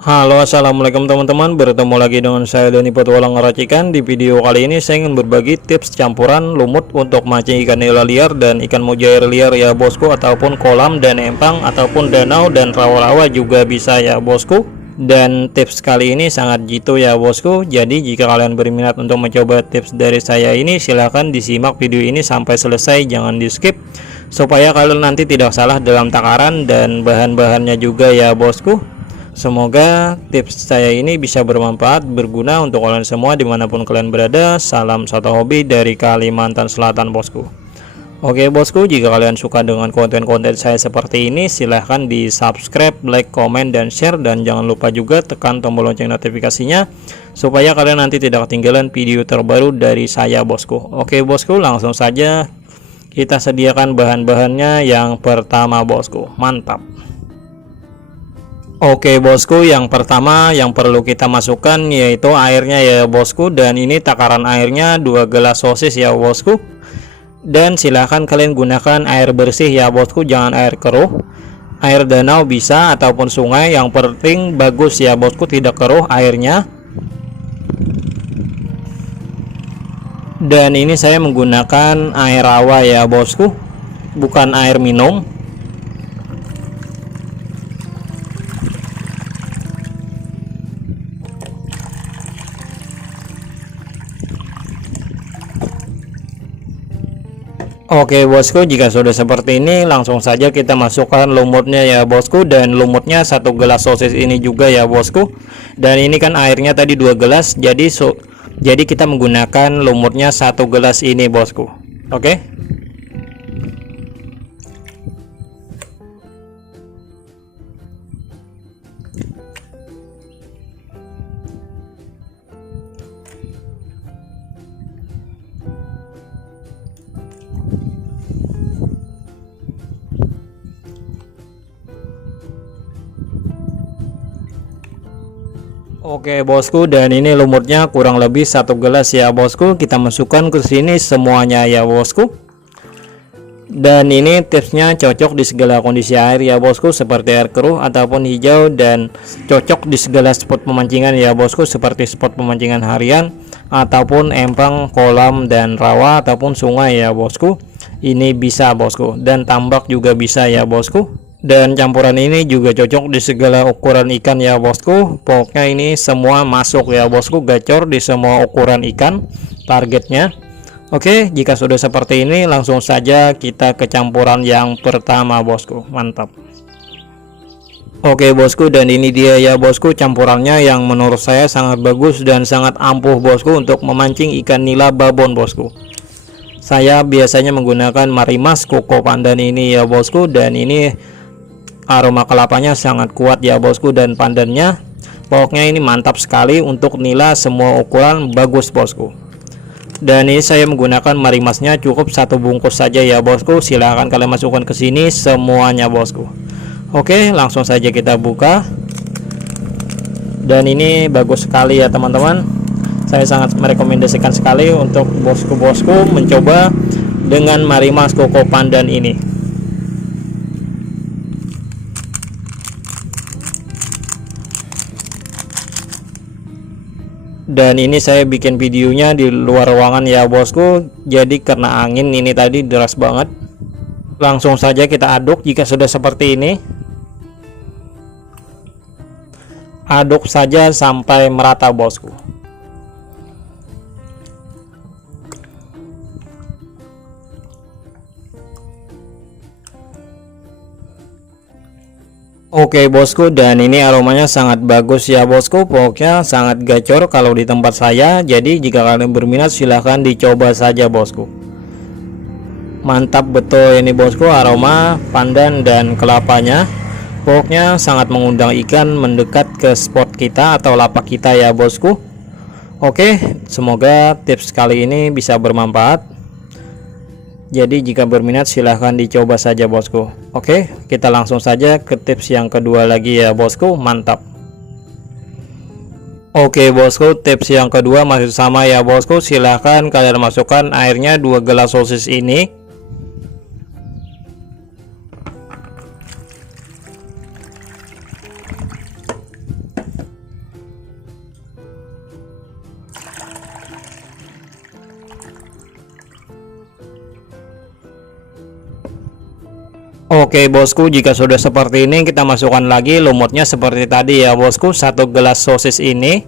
Halo, assalamualaikum teman-teman. Bertemu lagi dengan saya Doni Petualang Racikan. Di video kali ini saya ingin berbagi tips campuran lumut untuk mancing ikan nila liar dan ikan mujair liar ya bosku, ataupun kolam dan empang ataupun danau dan rawa-rawa juga bisa ya bosku. Dan tips kali ini sangat jitu ya bosku. Jadi jika kalian berminat untuk mencoba tips dari saya ini, silahkan disimak video ini sampai selesai, jangan di skip, supaya kalian nanti tidak salah dalam takaran dan bahan-bahannya juga ya bosku. Semoga tips saya ini bisa bermanfaat, berguna untuk kalian semua dimanapun kalian berada. Salam satu hobi dari Kalimantan Selatan bosku. Oke bosku, jika kalian suka dengan konten-konten saya seperti ini, silahkan di subscribe, like, komen, dan share. Dan jangan lupa juga tekan tombol lonceng notifikasinya, supaya kalian nanti tidak ketinggalan video terbaru dari saya bosku. Oke bosku, langsung saja kita sediakan bahan-bahannya. Yang pertama bosku, mantap. Oke bosku, yang pertama yang perlu kita masukkan yaitu airnya ya bosku. Dan ini takaran airnya 2 gelas sosis ya bosku. Dan silahkan kalian gunakan air bersih ya bosku, jangan air keruh. Air danau bisa ataupun sungai, yang penting bagus ya bosku, tidak keruh airnya. Dan ini saya menggunakan air rawa ya bosku, bukan air minum. Oke bosku, jika sudah seperti ini langsung saja kita masukkan lumutnya ya bosku. Dan lumutnya 1 gelas sosis ini juga ya bosku. Dan ini kan airnya tadi 2 gelas, jadi kita menggunakan lumutnya 1 gelas ini bosku. Oke. Oke bosku, dan ini lumutnya kurang lebih 1 gelas ya bosku. Kita masukkan ke sini semuanya ya bosku. Dan ini tipsnya cocok di segala kondisi air ya bosku, seperti air keruh ataupun hijau, dan cocok di segala spot pemancingan ya bosku, seperti spot pemancingan harian ataupun empang, kolam dan rawa ataupun sungai ya bosku. Ini bisa bosku, dan tambak juga bisa ya bosku. Dan campuran ini juga cocok di segala ukuran ikan ya bosku. Pokoknya ini semua masuk ya bosku, gacor di semua ukuran ikan targetnya. Oke, jika sudah seperti ini langsung saja kita ke campuran yang pertama bosku. Mantap. Oke bosku, dan ini dia ya bosku campurannya yang menurut saya sangat bagus dan sangat ampuh bosku untuk memancing ikan nila babon bosku. Saya biasanya menggunakan Marimas Koko Pandan ini ya bosku, dan ini aroma kelapanya sangat kuat ya bosku, dan pandannya pokoknya ini mantap sekali untuk nila semua ukuran, bagus bosku. Dan ini saya menggunakan Marimasnya cukup 1 bungkus saja ya bosku. Silahkan kalian masukkan ke sini semuanya bosku. Oke, langsung saja kita buka. Dan ini bagus sekali ya teman-teman. Saya sangat merekomendasikan sekali untuk bosku-bosku mencoba dengan Marimas Koko Pandan ini. Dan ini saya bikin videonya di luar ruangan ya bosku, jadi karena angin ini tadi deras banget. Langsung saja kita aduk. Jika sudah seperti ini, aduk saja sampai merata bosku. Oke bosku, dan ini aromanya sangat bagus ya bosku, pokoknya sangat gacor kalau di tempat saya. Jadi jika kalian berminat silahkan dicoba saja bosku. Mantap betul ini bosku, aroma pandan dan kelapanya pokoknya sangat mengundang ikan mendekat ke spot kita atau lapak kita ya bosku. Oke, semoga tips kali ini bisa bermanfaat. Jadi jika berminat silahkan dicoba saja bosku. Oke, kita langsung saja ke tips yang kedua lagi ya bosku. Mantap. Oke bosku, tips yang kedua masih sama ya bosku. Silahkan kalian masukkan airnya 2 gelas sosis ini. Oke bosku, jika sudah seperti ini kita masukkan lagi lumutnya seperti tadi ya bosku, 1 gelas sosis ini.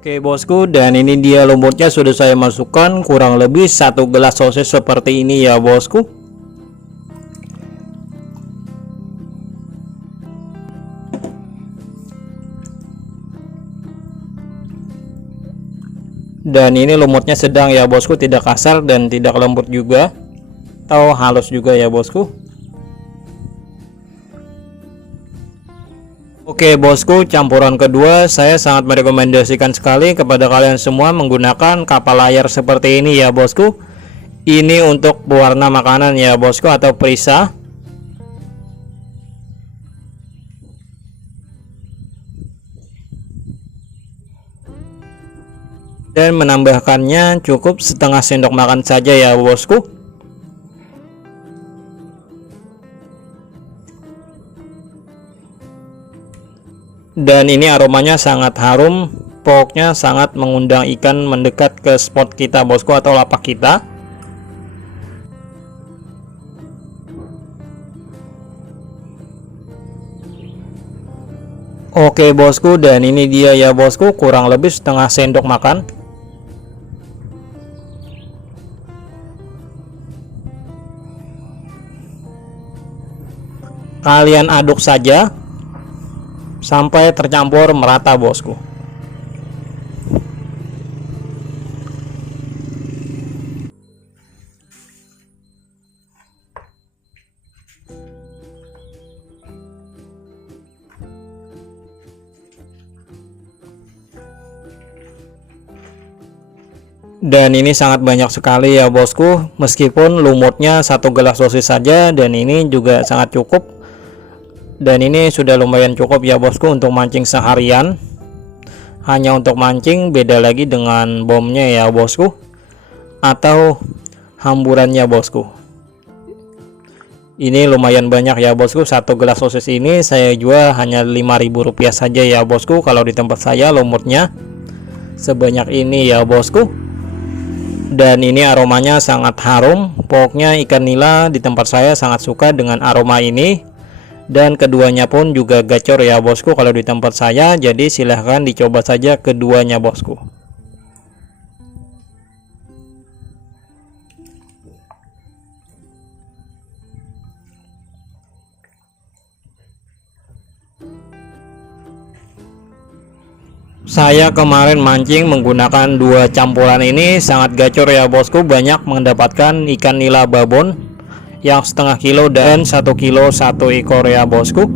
Oke bosku, dan ini dia lumutnya sudah saya masukkan, kurang lebih 1 gelas sosis seperti ini ya bosku. Dan ini lumutnya sedang ya bosku, tidak kasar dan tidak lembut juga, atau halus juga ya bosku. Oke bosku, campuran kedua saya sangat merekomendasikan sekali kepada kalian semua menggunakan kapal layar seperti ini ya bosku. Ini untuk pewarna makanan ya bosku, atau perisa. Dan menambahkannya cukup setengah sendok makan saja ya bosku. Dan ini aromanya sangat harum, pokoknya sangat mengundang ikan mendekat ke spot kita bosku, atau lapak kita. Oke bosku, dan ini dia ya bosku, kurang lebih setengah sendok makan. Kalian aduk saja sampai tercampur merata bosku. Dan ini sangat banyak sekali ya bosku, meskipun lumutnya 1 gelas sosis saja, dan ini juga sangat cukup. Dan ini sudah lumayan cukup ya bosku untuk mancing seharian. Hanya untuk mancing, beda lagi dengan bomnya ya bosku, atau hamburannya bosku. Ini lumayan banyak ya bosku, 1 gelas sosis ini saya jual hanya Rp5.000 saja ya bosku. Kalau di tempat saya lumutnya sebanyak ini ya bosku. Dan ini aromanya sangat harum, pokoknya ikan nila di tempat saya sangat suka dengan aroma ini. Dan keduanya pun juga gacor ya bosku kalau di tempat saya, jadi silahkan dicoba saja keduanya bosku. Saya kemarin mancing menggunakan 2 campuran ini, sangat gacor ya bosku, banyak mendapatkan ikan nila babon yang setengah kilo dan 1 kilo 1 ekor ya bosku.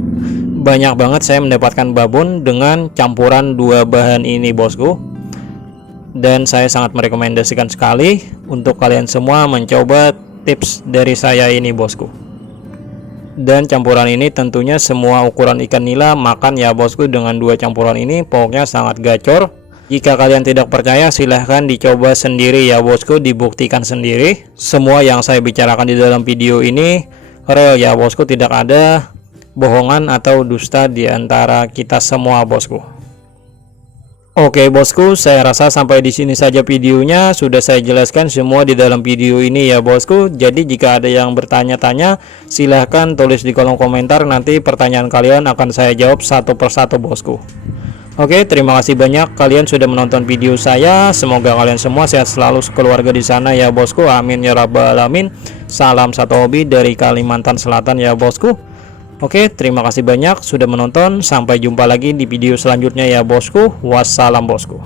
Banyak banget saya mendapatkan babon dengan campuran 2 bahan ini bosku. Dan saya sangat merekomendasikan sekali untuk kalian semua mencoba tips dari saya ini bosku. Dan campuran ini tentunya semua ukuran ikan nila makan ya bosku dengan 2 campuran ini, pokoknya sangat gacor. Jika kalian tidak percaya, silahkan dicoba sendiri ya bosku, dibuktikan sendiri. Semua yang saya bicarakan di dalam video ini real ya bosku, tidak ada bohongan atau dusta di antara kita semua bosku. Oke bosku, saya rasa sampai di sini saja videonya. Sudah saya jelaskan semua di dalam video ini ya bosku. Jadi jika ada yang bertanya-tanya, silahkan tulis di kolom komentar, nanti pertanyaan kalian akan saya jawab satu persatu bosku. Oke, terima kasih banyak kalian sudah menonton video saya. Semoga kalian semua sehat selalu keluarga di sana ya bosku. Amin ya rabbal alamin. Salam satu hobi dari Kalimantan Selatan ya bosku. Oke, terima kasih banyak sudah menonton. Sampai jumpa lagi di video selanjutnya ya bosku. Wassalam bosku.